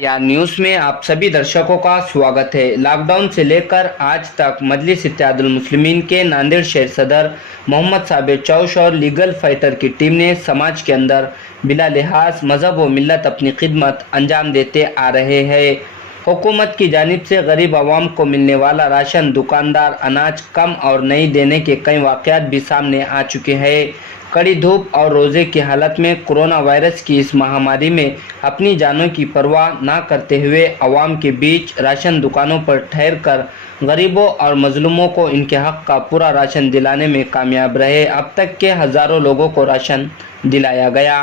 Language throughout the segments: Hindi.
या न्यूज़ में आप सभी दर्शकों का स्वागत है। लॉकडाउन से लेकर आज तक मजलिस इत्तेहादुल मुस्लिमीन के नांदेड़ शहर सदर मोहम्मद साबिर चौश और लीगल फाइटर की टीम ने समाज के अंदर बिला लिहाज मजहब व मिल्लत अपनी खिदमत अंजाम देते आ रहे हैं। हुकूमत की जानिब से गरीब आवाम को मिलने वाला राशन, दुकानदार अनाज कम और नहीं देने के कई वाक़यात भी सामने आ चुके हैं। कड़ी धूप और रोज़े की हालत में कोरोना वायरस की इस महामारी में अपनी जानों की परवाह न करते हुए आवाम के बीच राशन दुकानों पर ठहर कर गरीबों और मजलूमों को इनके हक़ का पूरा राशन दिलाने में कामयाब रहे। अब तक के हज़ारों लोगों को राशन दिलाया गया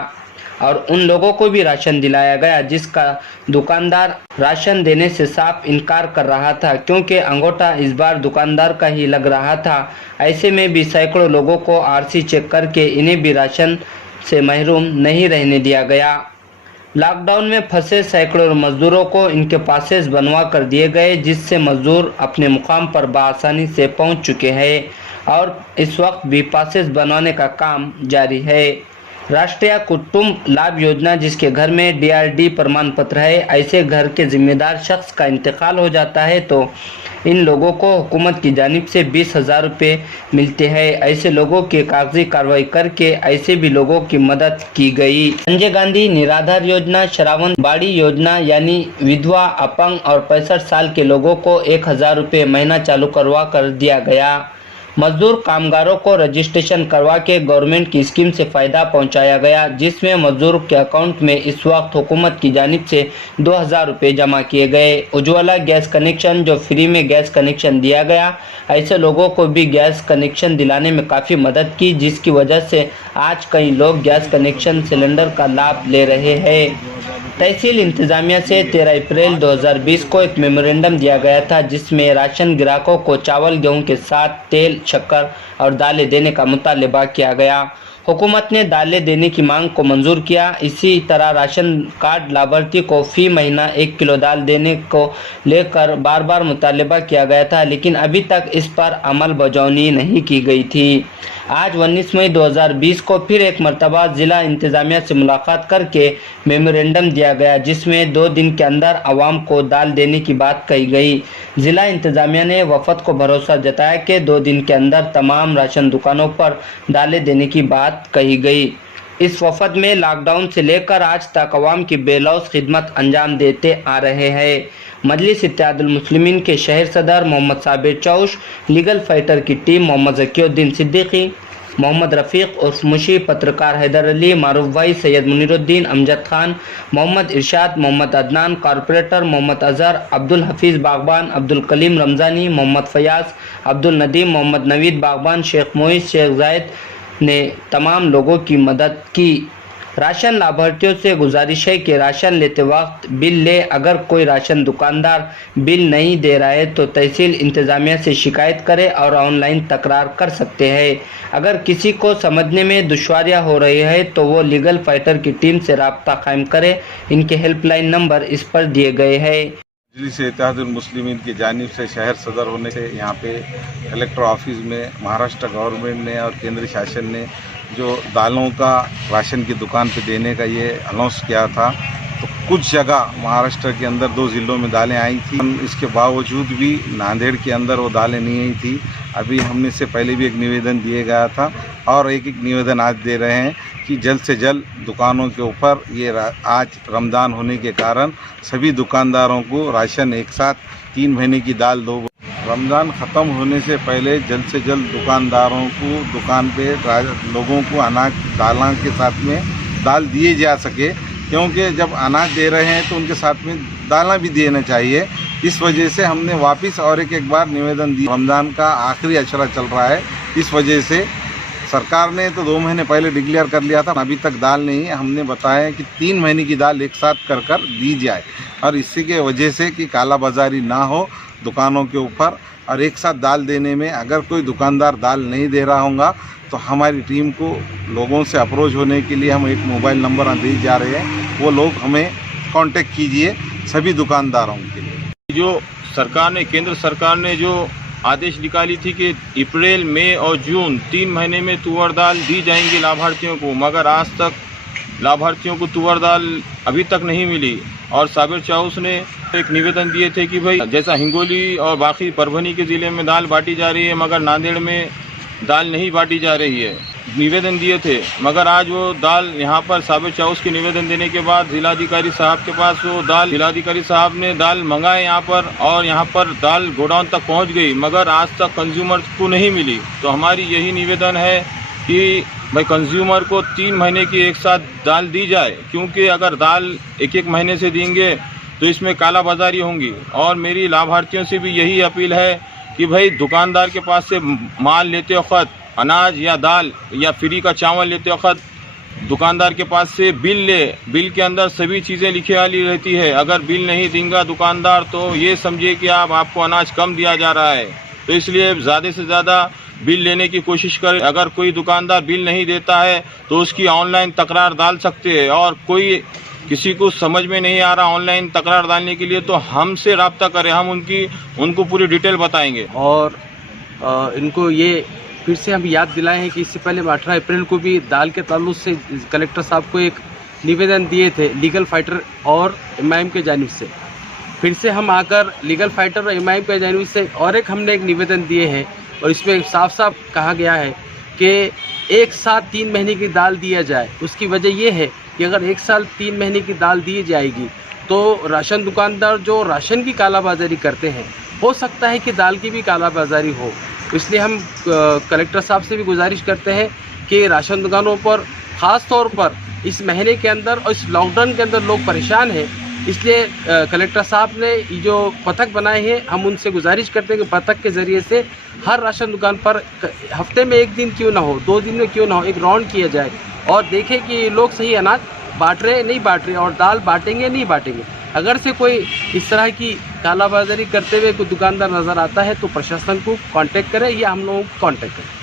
और उन लोगों को भी राशन दिलाया गया जिसका दुकानदार राशन देने से साफ इनकार कर रहा था, क्योंकि अंगूठा इस बार दुकानदार का ही लग रहा था। ऐसे में भी सैकड़ों लोगों को आरसी चेक करके इन्हें भी राशन से महरूम नहीं रहने दिया गया। लॉकडाउन में फंसे सैकड़ों मजदूरों को इनके पासेस बनवा कर दिए गए, जिससे मजदूर अपने मुकाम पर बआसानी से पहुंच चुके हैं और इस वक्त भी पासेस बनवाने का काम जारी है। राष्ट्रीय कुटुंब लाभ योजना, जिसके घर में DRD प्रमाण पत्र है, ऐसे घर के जिम्मेदार शख्स का इंतकाल हो जाता है तो इन लोगों को हुकूमत की जानिब से 20,000 रुपये मिलते हैं। ऐसे लोगों की कागजी कार्रवाई करके ऐसे भी लोगों की मदद की गई। संजय गांधी निराधार योजना, श्रावण बाड़ी योजना यानी विधवा, अपंग और 65 साल के लोगों को 1,000 रुपये महीना चालू करवा कर दिया गया। मजदूर कामगारों को रजिस्ट्रेशन करवा के गवर्नमेंट की स्कीम से फ़ायदा पहुंचाया गया, जिसमें मजदूर के अकाउंट में इस वक्त हुकूमत की जानिब से 2,000 रुपये जमा किए गए। उज्ज्वला गैस कनेक्शन, जो फ्री में गैस कनेक्शन दिया गया, ऐसे लोगों को भी गैस कनेक्शन दिलाने में काफ़ी मदद की, जिसकी वजह से आज कई लोग गैस कनेक्शन सिलेंडर का लाभ ले रहे हैं। तहसील इंतज़ामिया से 13 अप्रैल 2020 को एक मेमोरेंडम दिया गया था, जिसमें राशन ग्राहकों को चावल गेहूं के साथ तेल, शक्कर और दालें देने का मुतालबा किया गया। हुकूमत ने दालें देने की मांग को मंजूर किया। इसी तरह राशन कार्ड लाभार्थी को फी महीना 1 किलो दाल देने को लेकर बार बार मुतालबा किया गया था, लेकिन अभी तक इस पर अमल बजावनी नहीं की गई थी। आज 19 मई 2020 को फिर एक मरतबा ज़िला इंतज़ामिया से मुलाकात करके मेमोरेंडम दिया गया, जिसमें 2 दिन के अंदर आवाम को दाल देने की बात कही गई। ज़िला इंतज़ामिया ने वफद को भरोसा जताया कि 2 दिन के अंदर तमाम राशन दुकानों पर दालें देने की बात कही गई। इस वफद में लॉकडाउन से लेकर आज तक अवाम की बेलौस खिदमत अंजाम देते आ रहे हैं। मजलिस इत्तेहादुल मुस्लिमीन के शहर सदर मोहम्मद साबिर चौश, लीगल फाइटर की टीम मोहम्मद ज़कीउद्दीन सिद्दीकी, मोहम्मद रफ़ीक उर्फ मुशी, पत्रकार हैदर अली, मारूफ भाई, सैयद मुनीरुद्दीन, अमजद खान, मोहम्मद इरशाद, मोहम्मद अदनान, कॉरपोरेटर मोहम्मद अजहर, अब्दुल हफीज़ बागबान, अब्दुल कलीम रमज़ानी, मोहम्मद फयाज़, अब्दुल नदीम, मोहम्मद नवीद बागबान, शेख मोइज़, शेख जायद ने तमाम लोगों की मदद की। राशन लाभार्थियों से गुजारिश है कि राशन लेते वक्त बिल ले। अगर कोई राशन दुकानदार बिल नहीं दे रहा है तो तहसील इंतज़ामिया से शिकायत करे और ऑनलाइन तकरार कर सकते हैं। अगर किसी को समझने में दुश्वारियां हो रही है तो वो लीगल फाइटर की टीम से राब्ता कायम करे। इनके हेल्पलाइन नंबर इस पर दिए गए हैं। मजलिस इत्तेहादुल मुस्लिमीन की जानिब से शहर सदर होने से यहाँ पे कलेक्टर ऑफिस में महाराष्ट्र गवर्नमेंट ने और केंद्रीय शासन ने जो दालों का राशन की दुकान पे देने का ये अनाउंस किया था, तो कुछ जगह महाराष्ट्र के अंदर 2 ज़िलों में दालें आई थी। इसके बावजूद भी नांदेड़ के अंदर वो दालें नहीं आई थी। अभी हमने इससे पहले भी एक निवेदन दिए गया था और एक निवेदन आज दे रहे हैं कि जल्द से जल्द दुकानों के ऊपर ये आज रमज़ान होने के कारण सभी दुकानदारों को राशन एक साथ 3 महीने की दाल दो। रमज़ान ख़त्म होने से पहले जल्द से जल्द दुकानदारों को दुकान पे लोगों को अनाज दालों के साथ में दाल दिए जा सके, क्योंकि जब अनाज दे रहे हैं तो उनके साथ में दालें भी देना चाहिए। इस वजह से हमने वापस और एक बार निवेदन दिया। रमज़ान का आखिरी अशरा चल रहा है, इस वजह से सरकार ने तो 2 महीने पहले डिक्लेयर कर लिया था, अभी तक दाल नहीं है। हमने बताया कि 3 महीने की दाल एक साथ कर दी जाए और इसी के वजह से कि काला बाजारी ना हो दुकानों के ऊपर। और एक साथ दाल देने में अगर कोई दुकानदार दाल नहीं दे रहा होगा तो हमारी टीम को लोगों से अप्रोच होने के लिए हम एक मोबाइल नंबर दे जा रहे हैं, वो लोग हमें कांटेक्ट कीजिए सभी दुकानदारों के लिए। जो सरकार ने, केंद्र सरकार ने जो आदेश निकाली थी कि अप्रैल, मई और जून 3 महीने में तुअर दाल दी जाएंगी लाभार्थियों को, मगर आज तक लाभार्थियों को तुअर दाल अभी तक नहीं मिली। और साबिर चाउस ने एक निवेदन दिए थे कि भाई जैसा हिंगोली और बाकी परभनी के ज़िले में दाल बांटी जा रही है मगर नांदेड़ में दाल नहीं बांटी जा रही है, निवेदन दिए थे। मगर आज वो दाल यहाँ पर साबिर चाउस के निवेदन देने के बाद जिलाधिकारी साहब के पास वो दाल, जिलाधिकारी साहब ने दाल मंगाए यहाँ पर और यहाँ पर दाल गोडाउन तक पहुँच गई मगर आज तक कंज्यूमर को नहीं मिली। तो हमारी यही निवेदन है कि भाई कंज्यूमर को 3 महीने की एक साथ दाल दी जाए, क्योंकि अगर दाल एक महीने से देंगे तो इसमें कालाबाजारी होंगी। और मेरी लाभार्थियों से भी यही अपील है कि भाई दुकानदार के पास से माल लेते वक्त, अनाज या दाल या फ्री का चावल लेते वक्त दुकानदार के पास से बिल ले। बिल के अंदर सभी चीज़ें लिखी वाली रहती है। अगर बिल नहीं देगा दुकानदार तो ये समझिए कि आपको अनाज कम दिया जा रहा है। तो इसलिए ज़्यादा से ज़्यादा बिल लेने की कोशिश करें। अगर कोई दुकानदार बिल नहीं देता है तो उसकी ऑनलाइन तकरार डाल सकते हैं। और कोई किसी को समझ में नहीं आ रहा ऑनलाइन तकरार डालने के लिए तो हमसे रब्ता करें, हम उनको पूरी डिटेल बताएंगे। और इनको ये फिर से हम याद दिलाए हैं कि इससे पहले 18 अप्रैल को भी दाल के ताल्लुक से कलेक्टर साहब को एक निवेदन दिए थे लीगल फाइटर और एमआईएम के जानिब से। फिर से हम आकर लीगल फाइटर और एमआईएम के जानिब से और हमने एक निवेदन दिए हैं और इसमें साफ साफ कहा गया है कि एक साथ 3 महीने की दाल दिया जाए। उसकी वजह यह है कि अगर एक साल 3 महीने की दाल दी जाएगी तो राशन दुकानदार जो राशन की कालाबाजारी करते हैं, हो सकता है कि दाल की भी कालाबाजारी हो। इसलिए हम कलेक्टर साहब से भी गुजारिश करते हैं कि राशन दुकानों पर ख़ास तौर पर इस महीने के अंदर और इस लॉकडाउन के अंदर लोग परेशान हैं, इसलिए कलेक्टर साहब ने जो पथक बनाए हैं हम उनसे गुजारिश करते हैं कि पथक के ज़रिए से हर राशन दुकान पर हफ्ते में 1 दिन क्यों ना हो, 2 दिन में क्यों ना हो, एक राउंड किया जाए और देखें कि लोग सही अनाज बांट रहे नहीं बांट रहे और दाल बांटेंगे नहीं बांटेंगे। अगर से कोई इस तरह की कालाबाजारी करते हुए कोई दुकानदार नज़र आता है तो प्रशासन को कांटेक्ट करें या हम लोगों को कांटेक्ट करें।